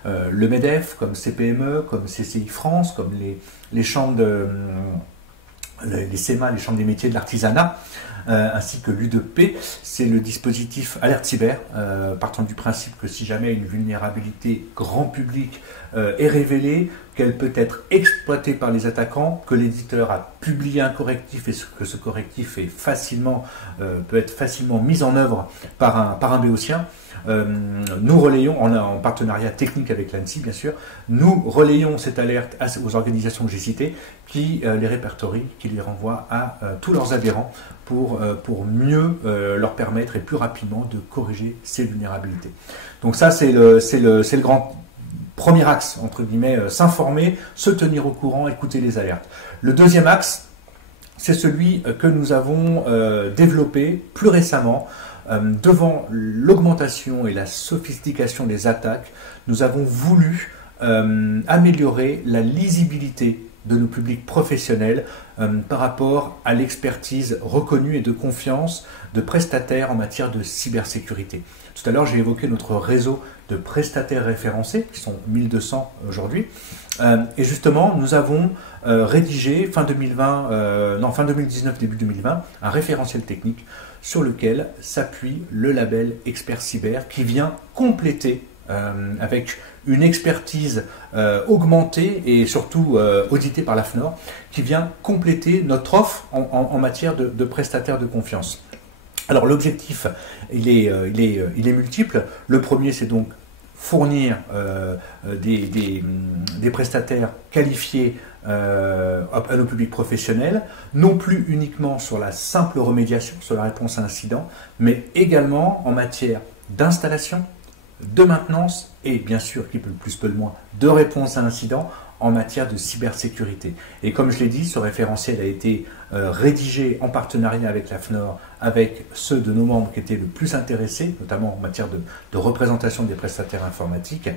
le MEDEF, comme CPME, comme CCI France, comme les chambres les CEMA, les chambres des métiers de l'artisanat, ainsi que l'U2P, c'est le dispositif Alerte Cyber, partant du principe que si jamais une vulnérabilité grand public est révélée, qu'elle peut être exploitée par les attaquants, que l'éditeur a publié un correctif et que ce correctif peut être facilement mis en œuvre par un béotien, nous relayons, en partenariat technique avec l'ANSSI bien sûr, nous relayons cette alerte aux organisations que j'ai citées, qui les répertorient, qui les renvoient à tous leurs adhérents pour mieux leur permettre et plus rapidement de corriger ces vulnérabilités. Donc ça c'est le grand premier axe, entre guillemets, s'informer, se tenir au courant, écouter les alertes. Le deuxième axe, c'est celui que nous avons développé plus récemment. Devant l'augmentation et la sophistication des attaques, nous avons voulu améliorer la lisibilité de nos publics professionnels par rapport à l'expertise reconnue et de confiance de prestataires en matière de cybersécurité. Tout à l'heure, j'ai évoqué notre réseau de prestataires référencés, qui sont 1200 aujourd'hui. Et justement, nous avons rédigé fin 2019, début 2020, un référentiel technique sur lequel s'appuie le label Expert Cyber qui vient compléter avec une expertise augmentée et surtout auditée par la FNOR, qui vient compléter notre offre en matière de prestataires de confiance. Alors l'objectif, il est multiple. Le premier, c'est donc fournir des prestataires qualifiés à nos publics professionnels, non plus uniquement sur la simple remédiation, sur la réponse à incident, mais également en matière d'installation, de maintenance et bien sûr, qui peut le plus peut le moins, de réponse à incident en matière de cybersécurité. Et comme je l'ai dit, ce référentiel a été rédigé en partenariat avec la FNOR, avec ceux de nos membres qui étaient le plus intéressés, notamment en matière de représentation des prestataires informatiques.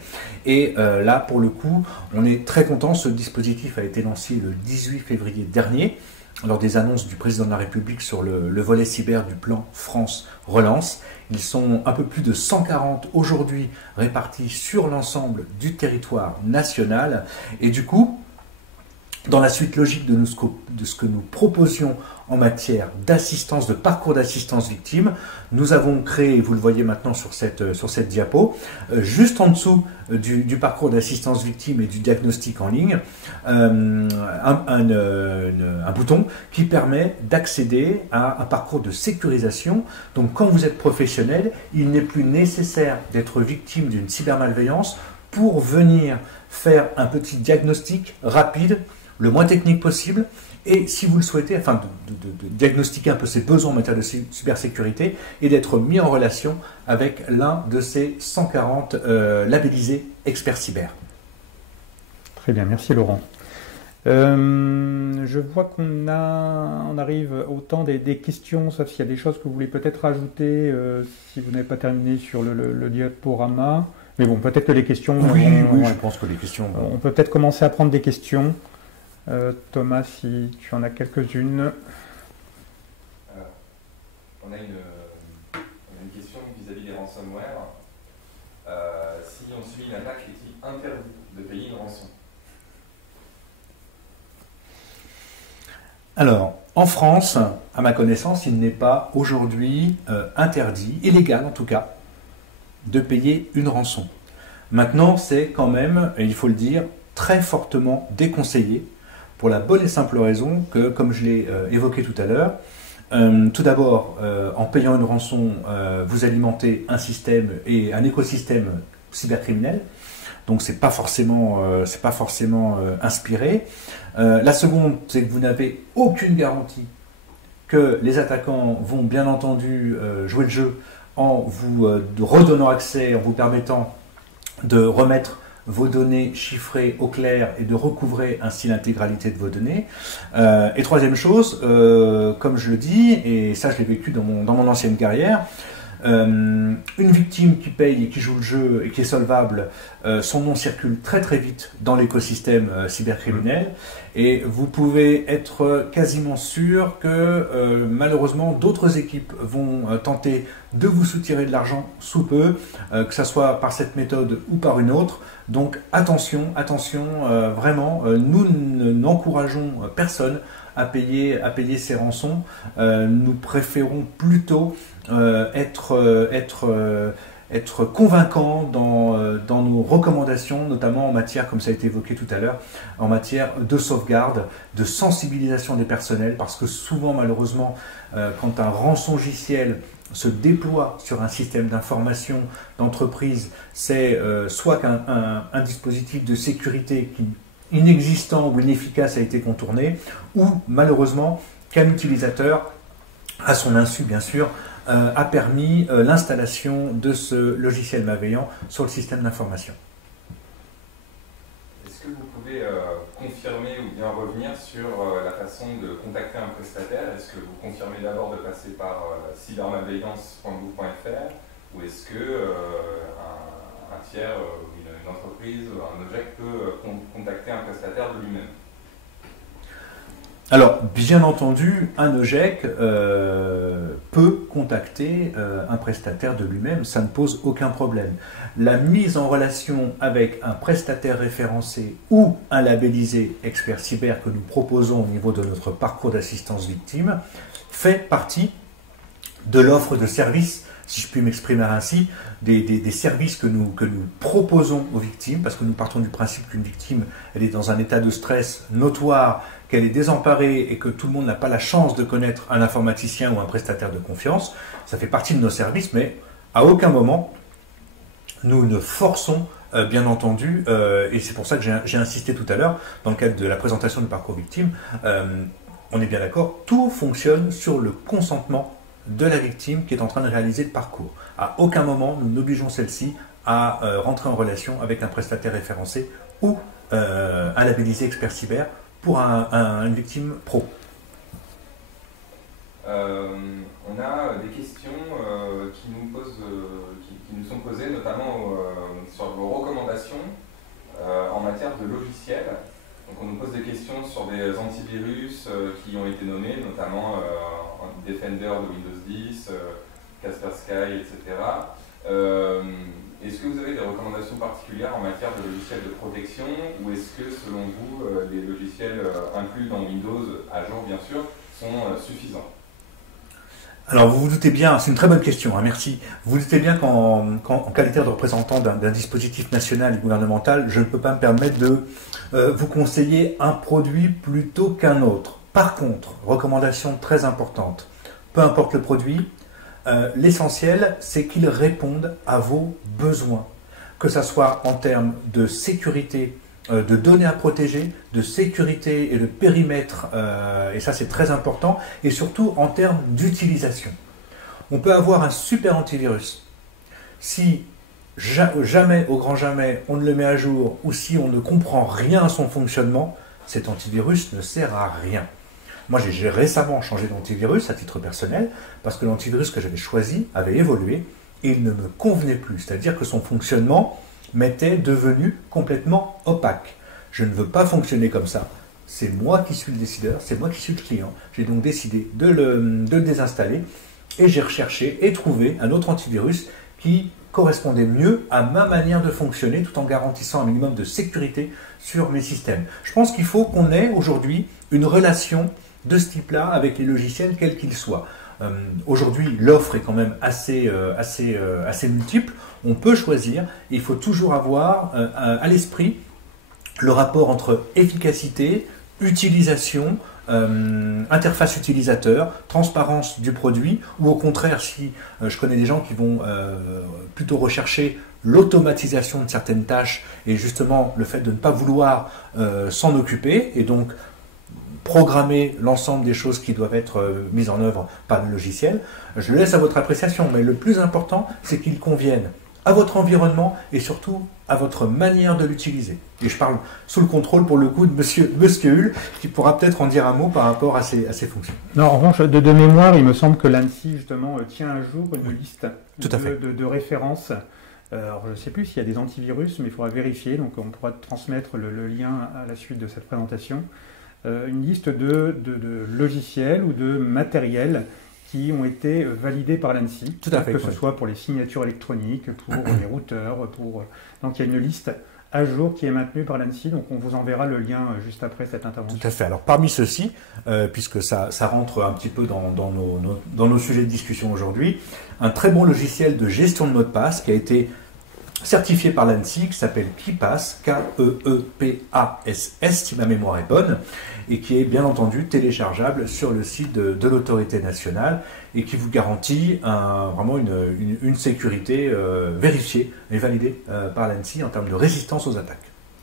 Et là, pour le coup, on est très content. Ce dispositif a été lancé le 18 février dernier, lors des annonces du président de la République sur le volet cyber du plan France Relance. Ils sont un peu plus de 140 aujourd'hui répartis sur l'ensemble du territoire national. Et du coup, dans la suite logique de ce que nous proposions en matière d'assistance, de parcours d'assistance victime, nous avons créé, vous le voyez maintenant sur cette diapo, juste en dessous du parcours d'assistance victime et du diagnostic en ligne, un bouton qui permet d'accéder à un parcours de sécurisation. Donc quand vous êtes professionnel, il n'est plus nécessaire d'être victime d'une cybermalveillance pour venir faire un petit diagnostic rapide, le moins technique possible, et si vous le souhaitez, afin de diagnostiquer un peu ses besoins en matière de cybersécurité et d'être mis en relation avec l'un de ces 140 labellisés experts cyber. Très bien, merci Laurent. Je vois qu'on arrive au temps des questions, sauf s'il y a des choses que vous voulez peut-être rajouter si vous n'avez pas terminé sur le diaporama. Mais bon, peut-être que les questions... Oui, je pense que les questions... On peut peut-être commencer à prendre des questions. Thomas, si tu en as quelques-unes. On a une question vis-à-vis des ransomware. Si on suit une attaque, est-il interdit de payer une rançon? Alors, en France, à ma connaissance, il n'est pas aujourd'hui interdit, illégal en tout cas, de payer une rançon. Maintenant, c'est quand même, et il faut le dire, très fortement déconseillé, pour la bonne et simple raison que, comme je l'ai évoqué tout à l'heure, tout d'abord, en payant une rançon, vous alimentez un système et un écosystème cybercriminel, donc c'est pas forcément inspiré. La seconde, c'est que vous n'avez aucune garantie que les attaquants vont bien entendu jouer le jeu en vous redonnant accès, en vous permettant de remettre vos données chiffrées au clair et de recouvrer ainsi l'intégralité de vos données. Et troisième chose, comme je le dis, et ça je l'ai vécu dans mon ancienne carrière, une victime qui paye et qui joue le jeu et qui est solvable, son nom circule très très vite dans l'écosystème cybercriminel et vous pouvez être quasiment sûr que malheureusement d'autres équipes vont tenter de vous soutirer de l'argent sous peu, que ce soit par cette méthode ou par une autre. Donc attention, vraiment, nous n'encourageons personne à payer ces rançons. Nous préférons plutôt être convaincants dans nos recommandations, notamment en matière, comme ça a été évoqué tout à l'heure, en matière de sauvegarde, de sensibilisation des personnels, parce que souvent, malheureusement, quand un rançongiciel se déploie sur un système d'information d'entreprise, c'est soit qu'un dispositif de sécurité inexistant ou inefficace a été contourné, ou malheureusement qu'un utilisateur, à son insu bien sûr, a permis l'installation de ce logiciel malveillant sur le système d'information. Est-ce que vous pouvez confirmer ou bien revenir sur la façon de contacter un prestataire? Est-ce que vous confirmez d'abord de passer par cybermalveillance.gouv.fr ou est-ce que un tiers, une entreprise, un OGEC peut contacter un prestataire de lui-même? Alors, bien entendu, un OGEC peut contacter un prestataire de lui-même, ça ne pose aucun problème. La mise en relation avec un prestataire référencé ou un labellisé expert cyber que nous proposons au niveau de notre parcours d'assistance victime fait partie de l'offre de services, si je puis m'exprimer ainsi, des services que nous proposons aux victimes, parce que nous partons du principe qu'une victime, elle est dans un état de stress notoire, qu'elle est désemparée et que tout le monde n'a pas la chance de connaître un informaticien ou un prestataire de confiance. Ça fait partie de nos services, mais à aucun moment, nous ne forçons, bien entendu, et c'est pour ça que j'ai insisté tout à l'heure, dans le cadre de la présentation du parcours victime, on est bien d'accord, tout fonctionne sur le consentement de la victime qui est en train de réaliser le parcours. À aucun moment, nous n'obligeons celle-ci à rentrer en relation avec un prestataire référencé ou un labellisé expert cyber pour une victime pro. On a des questions qui nous sont posées, notamment sur vos recommandations en matière de logiciels. Donc on nous pose des questions sur des antivirus qui ont été nommés, notamment Defender de Windows 10, Kaspersky, etc. Est-ce que vous avez des recommandations particulières en matière de logiciels de protection ou est-ce que, selon vous, les logiciels inclus dans Windows, à jour bien sûr, sont suffisants? Alors vous vous doutez bien, c'est une très bonne question, hein, merci. Vous vous doutez bien qu'en qualité de représentant d'un dispositif national et gouvernemental, je ne peux pas me permettre de vous conseiller un produit plutôt qu'un autre. Par contre, recommandation très importante, peu importe le produit, l'essentiel, c'est qu'ils répondent à vos besoins, que ce soit en termes de sécurité, de données à protéger, de sécurité et de périmètre, et ça c'est très important, et surtout en termes d'utilisation. On peut avoir un super antivirus. Si jamais, au grand jamais, on ne le met à jour, ou si on ne comprend rien à son fonctionnement, cet antivirus ne sert à rien. Moi, j'ai récemment changé d'antivirus à titre personnel parce que l'antivirus que j'avais choisi avait évolué et il ne me convenait plus. C'est-à-dire que son fonctionnement m'était devenu complètement opaque. Je ne veux pas fonctionner comme ça. C'est moi qui suis le décideur, c'est moi qui suis le client. J'ai donc décidé de le désinstaller et j'ai recherché et trouvé un autre antivirus qui correspondait mieux à ma manière de fonctionner tout en garantissant un minimum de sécurité sur mes systèmes. Je pense qu'il faut qu'on ait aujourd'hui une relation de ce type-là avec les logiciels quels qu'ils soient. Aujourd'hui, l'offre est quand même assez multiple. On peut choisir. Il faut toujours avoir à l'esprit le rapport entre efficacité, utilisation, interface utilisateur, transparence du produit, ou au contraire, si je connais des gens qui vont plutôt rechercher l'automatisation de certaines tâches et justement le fait de ne pas vouloir s'en occuper et donc programmer l'ensemble des choses qui doivent être mises en œuvre par le logiciel. Je le laisse à votre appréciation, mais le plus important, c'est qu'il convienne à votre environnement et surtout à votre manière de l'utiliser. Et je parle sous le contrôle pour le coup de Monsieur Hull, qui pourra peut-être en dire un mot par rapport à ses fonctions. Non, en revanche, de mémoire, il me semble que l'ANSSI justement tient à jour une liste de références. Alors, je ne sais plus s'il y a des antivirus, mais il faudra vérifier, donc on pourra transmettre le lien à la suite de cette présentation. Une liste de logiciels ou de matériels qui ont été validés par l'ANSSI, tout à fait, que ce soit pour les signatures électroniques, pour les routeurs, donc il y a une liste à jour qui est maintenue par l'ANSSI, donc on vous enverra le lien juste après cette intervention. Tout à fait. Alors parmi ceux-ci, puisque ça rentre un petit peu dans nos sujets de discussion aujourd'hui, un très bon logiciel de gestion de mots de passe qui a été certifié par l'ANSSI, qui s'appelle KeePass, K-E-E-P-A-S-S, si ma mémoire est bonne, et qui est bien entendu téléchargeable sur le site de l'autorité nationale et qui vous garantit vraiment une sécurité vérifiée et validée par l'ANSSI en termes de résistance aux attaques.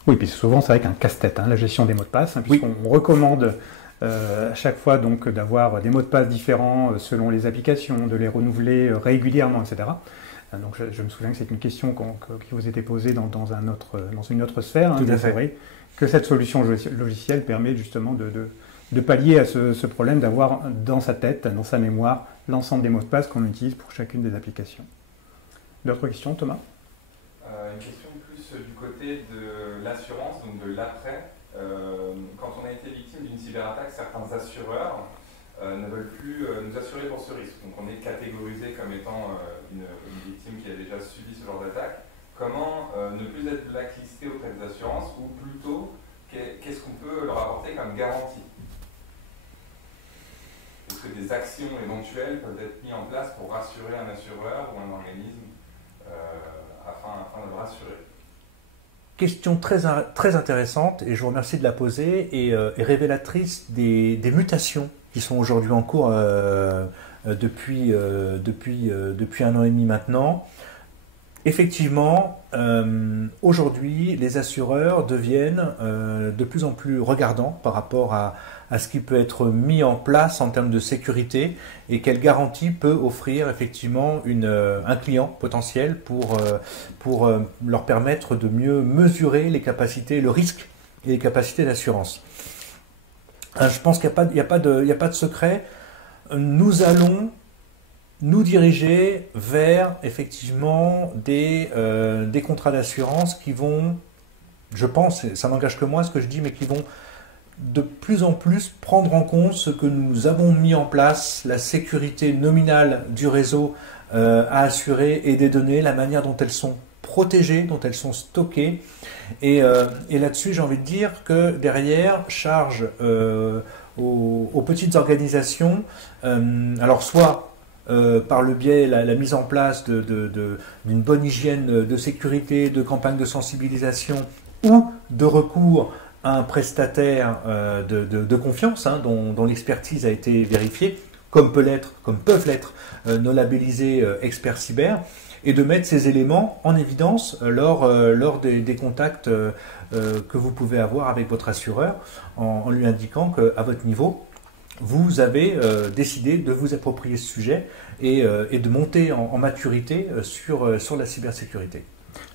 Oui, puis souvent c'est vrai qu'un casse-tête, la gestion des mots de passe, puisqu'on recommande à chaque fois donc d'avoir des mots de passe différents selon les applications, de les renouveler régulièrement, etc. Donc je me souviens que c'est une question qui vous était posée dans une autre sphère. Tout à fait. Vrai que cette solution logicielle permet justement de pallier à ce problème d'avoir dans sa tête, dans sa mémoire, l'ensemble des mots de passe qu'on utilise pour chacune des applications. D'autres questions, Thomas? Une question plus du côté de l'assurance, donc de l'après. Quand on a été victime d'une cyberattaque, certains assureurs ne veulent plus nous assurer pour ce risque. Donc on est catégorisé comme étant une victime qui a déjà subi ce genre d'attaque. Comment ne plus être blacklisté auprès des assurances, ou plutôt, qu'est-ce qu'on peut leur apporter comme garantie? Est-ce que des actions éventuelles peuvent être mises en place pour rassurer un assureur ou un organisme afin de le rassurer? Question très intéressante, et je vous remercie de la poser, et révélatrice des mutations qui sont aujourd'hui en cours depuis 1 an et demi maintenant. Effectivement, aujourd'hui, les assureurs deviennent de plus en plus regardants par rapport à ce qui peut être mis en place en termes de sécurité, et quelle garantie peut offrir effectivement un client potentiel pour leur permettre de mieux mesurer les capacités, le risque et les capacités d'assurance. Je pense qu'il n'y a pas de secret. Nous allons nous diriger vers effectivement des contrats d'assurance qui vont, je pense, ça n'engage que moi ce que je dis, mais qui vont de plus en plus prendre en compte ce que nous avons mis en place, la sécurité nominale du réseau à assurer et des données, la manière dont elles sont protégées, dont elles sont stockées. Et là-dessus, j'ai envie de dire que derrière, charge aux petites organisations, alors soit par le biais la mise en place d'une bonne hygiène de sécurité, de campagnes de sensibilisation, ou de recours à un prestataire de confiance, dont l'expertise a été vérifiée, comme peuvent l'être nos labellisés experts cyber, et de mettre ces éléments en évidence lors des contacts que vous pouvez avoir avec votre assureur, en lui indiquant qu'à votre niveau, vous avez décidé de vous approprier ce sujet et de monter en maturité sur la cybersécurité.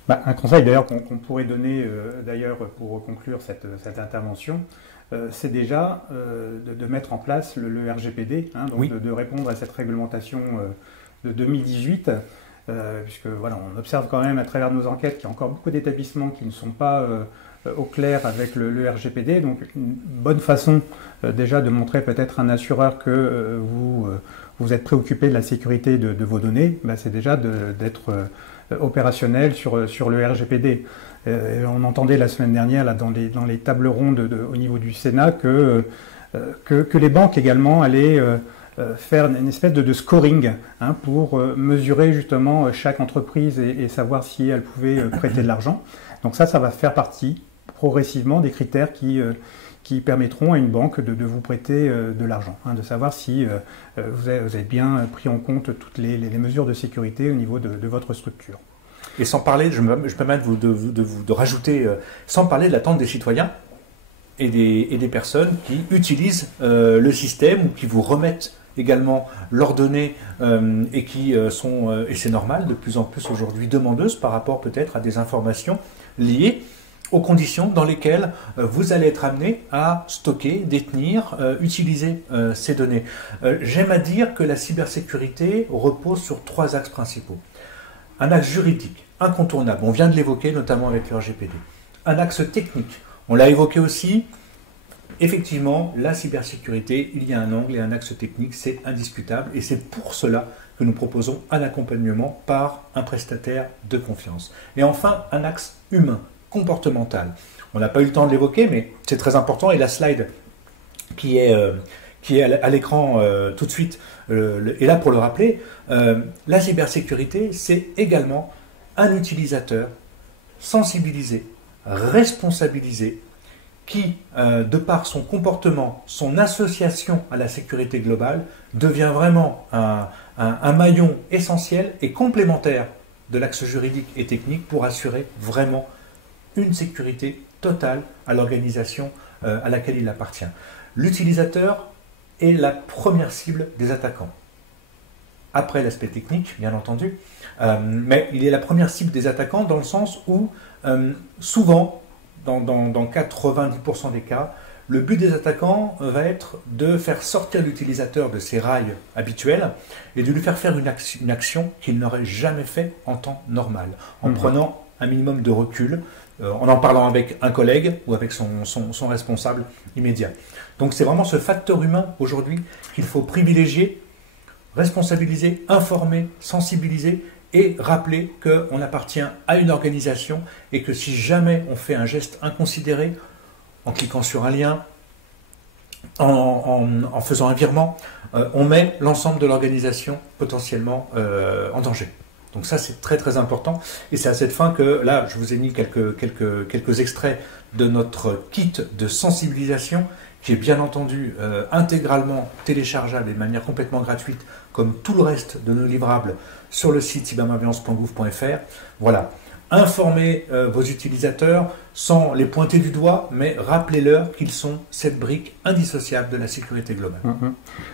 Un conseil d'ailleurs qu'on pourrait donner d'ailleurs pour conclure cette intervention, c'est déjà de mettre en place le RGPD, donc oui, de répondre à cette réglementation de 2018, puisque voilà, on observe quand même à travers nos enquêtes qu'il y a encore beaucoup d'établissements qui ne sont pas au clair avec le RGPD. Donc une bonne façon déjà de montrer peut-être à un assureur que vous êtes préoccupé de la sécurité de vos données, c'est déjà d'être opérationnel sur le RGPD. On entendait la semaine dernière là, dans les tables rondes au niveau du Sénat que les banques également allaient faire une espèce de scoring pour mesurer justement chaque entreprise et savoir si elle pouvait prêter de l'argent. Donc ça va faire partie progressivement des critères qui permettront à une banque de vous prêter de l'argent, de savoir si vous avez bien pris en compte toutes les mesures de sécurité au niveau de votre structure. Et sans parler, je me permets de rajouter, sans parler de l'attente des citoyens et des personnes qui utilisent le système ou qui vous remettent également leurs données et qui sont, et c'est normal, de plus en plus aujourd'hui demandeuses par rapport peut-être à des informations liées aux conditions dans lesquelles vous allez être amené à stocker, détenir, utiliser ces données. J'aime à dire que la cybersécurité repose sur 3 axes principaux. Un axe juridique, incontournable, on vient de l'évoquer notamment avec le RGPD. Un axe technique, on l'a évoqué aussi. Effectivement, la cybersécurité, il y a un angle et un axe technique, c'est indiscutable, et c'est pour cela que nous proposons un accompagnement par un prestataire de confiance. Et enfin, un axe humain, comportemental. On n'a pas eu le temps de l'évoquer, mais c'est très important, et la slide qui est à l'écran tout de suite est là pour le rappeler. La cybersécurité, c'est également un utilisateur sensibilisé, responsabilisé, qui, de par son comportement, son association à la sécurité globale, devient vraiment un maillon essentiel et complémentaire de l'axe juridique et technique pour assurer vraiment une sécurité totale à l'organisation à laquelle il appartient. L'utilisateur est la première cible des attaquants. Après l'aspect technique, bien entendu, mais il est la première cible des attaquants dans le sens où, souvent, dans 90% des cas, le but des attaquants va être de faire sortir l'utilisateur de ses rails habituels et de lui faire faire une action qu'il n'aurait jamais fait en temps normal, en prenant un minimum de recul, en parlant avec un collègue ou avec son responsable immédiat. Donc c'est vraiment ce facteur humain aujourd'hui qu'il faut privilégier, responsabiliser, informer, sensibiliser et rappeler qu'on appartient à une organisation et que si jamais on fait un geste inconsidéré, en cliquant sur un lien, en faisant un virement, on met l'ensemble de l'organisation potentiellement en danger. Donc ça, c'est très très important. Et c'est à cette fin que, là, je vous ai mis quelques extraits de notre kit de sensibilisation qui est bien entendu intégralement téléchargeable et de manière complètement gratuite, comme tout le reste de nos livrables, sur le site cybermalveillance.gouv.fr. Voilà. Informez vos utilisateurs sans les pointer du doigt, mais rappelez-leur qu'ils sont cette brique indissociable de la sécurité globale.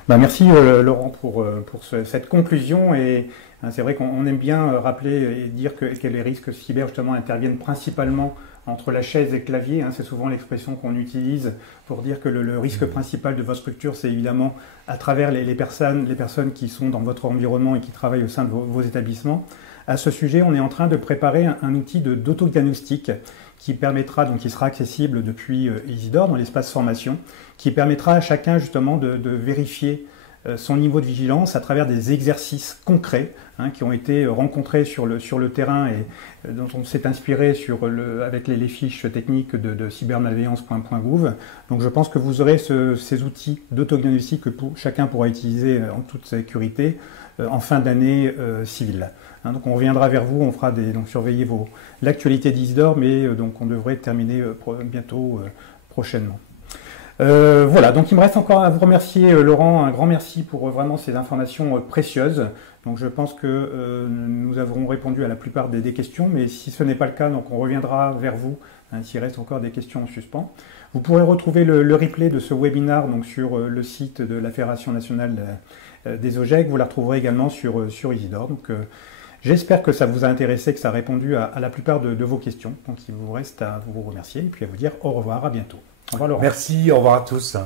Merci Laurent pour cette conclusion. Et c'est vrai qu'on aime bien rappeler et dire que les risques cyber justement interviennent principalement entre la chaise et le clavier. C'est souvent l'expression qu'on utilise pour dire que le risque principal de votre structure, c'est évidemment à travers les personnes qui sont dans votre environnement et qui travaillent au sein de vos établissements. À ce sujet, on est en train de préparer un outil d'autodiagnostic qui permettra, donc qui sera accessible depuis Isidore dans l'espace formation, qui permettra à chacun justement de vérifier son niveau de vigilance à travers des exercices concrets qui ont été rencontrés sur le terrain et dont on s'est inspiré avec les fiches techniques de cybermalveillance.gouv. Donc je pense que vous aurez ces outils d'autodiagnostic que chacun pourra utiliser en toute sécurité en fin d'année civile. Donc on reviendra vers vous, on fera donc surveiller l'actualité d'Isidore, mais donc on devrait terminer bientôt, prochainement. Voilà, donc il me reste encore à vous remercier Laurent, un grand merci pour vraiment ces informations précieuses. Donc je pense que nous avons répondu à la plupart des questions, mais si ce n'est pas le cas, donc on reviendra vers vous s'il reste encore des questions en suspens. Vous pourrez retrouver le replay de ce webinaire donc, sur le site de la Fédération nationale des OGEC. Vous la retrouverez également sur Isidore. Donc j'espère que ça vous a intéressé, que ça a répondu à la plupart de vos questions. Donc il vous reste à vous remercier et puis à vous dire au revoir, à bientôt. Au revoir Laurent. Merci, au revoir à tous.